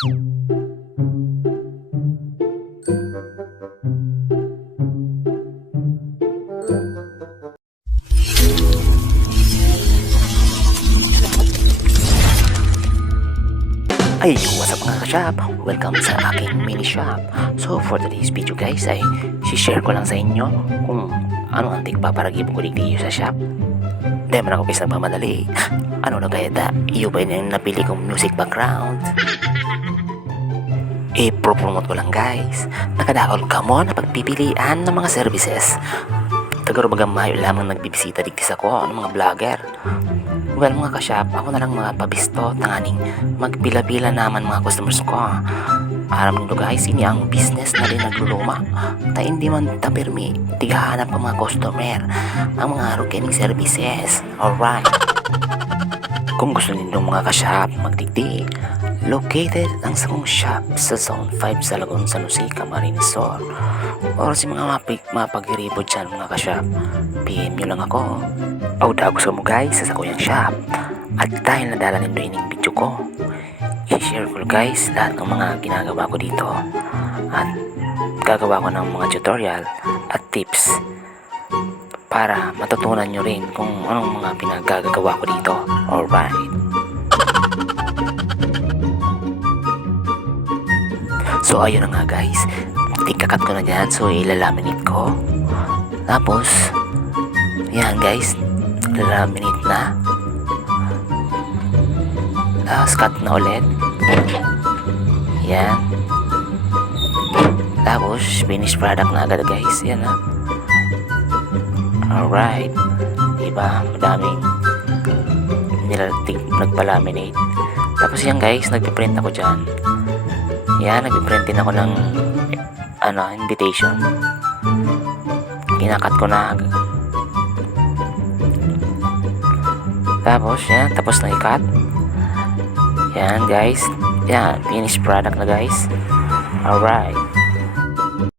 Ay, what's up mga ka-shop? Welcome sa aking mini shop. So for today's video guys ay share ko lang sa inyo kung ano ang tigpaparagib ko dito sa shop. Dahil man ako guys nagmamadali. Ano na kaya da? Iyo ba yung napili kong music background? I-promote ko lang guys. Nakadakol ka mo na pagpipilian ng mga services. Tagaro bagang mayo lamang nagbibisita digtis ako ng mga vlogger. Well mga ka-shop, ako na lang mga pabisto tanganing magpila-pila naman mga customers ko. Aram nito guys, ini ang business na rin nagluluma. Ta hindi man tapirmi, tigahanap ang mga customer, ang mga rukening services. Alright. Kung gusto ninyong mga ka-shop magdigdi, located ang sa kong shop sa Zone 5 sa Lagon, San Jose, Camarines Sur. Or si mga mapag-iripod dyan mga ka-shop, PM nyo lang ako. O gusto mo guys sa kuyang shop. At dahil nadala nindo ining video ko, i-share ko guys lahat ng mga ginagawa ko dito. At gagawa ko ng mga tutorial at tips para matutunan nyo rin kung anong mga pinagagawa ko dito. Alright. So ayun na nga guys, ikakat ko na dyan. So ilalaminate ko. Tapos yan guys, ilalaminate na. Tapos cut na ulit. Yan. Tapos finished product na agad guys. Yan na. Alright. Diba? Madaming nagpalaminate. Tapos yan guys, nagpiprint ako dyan. Yan, nagpiprint din ako ng invitation. Kinakat ko na. Tapos yan, tapos na i-cut. Yan guys. Yan, finished product na guys. Alright.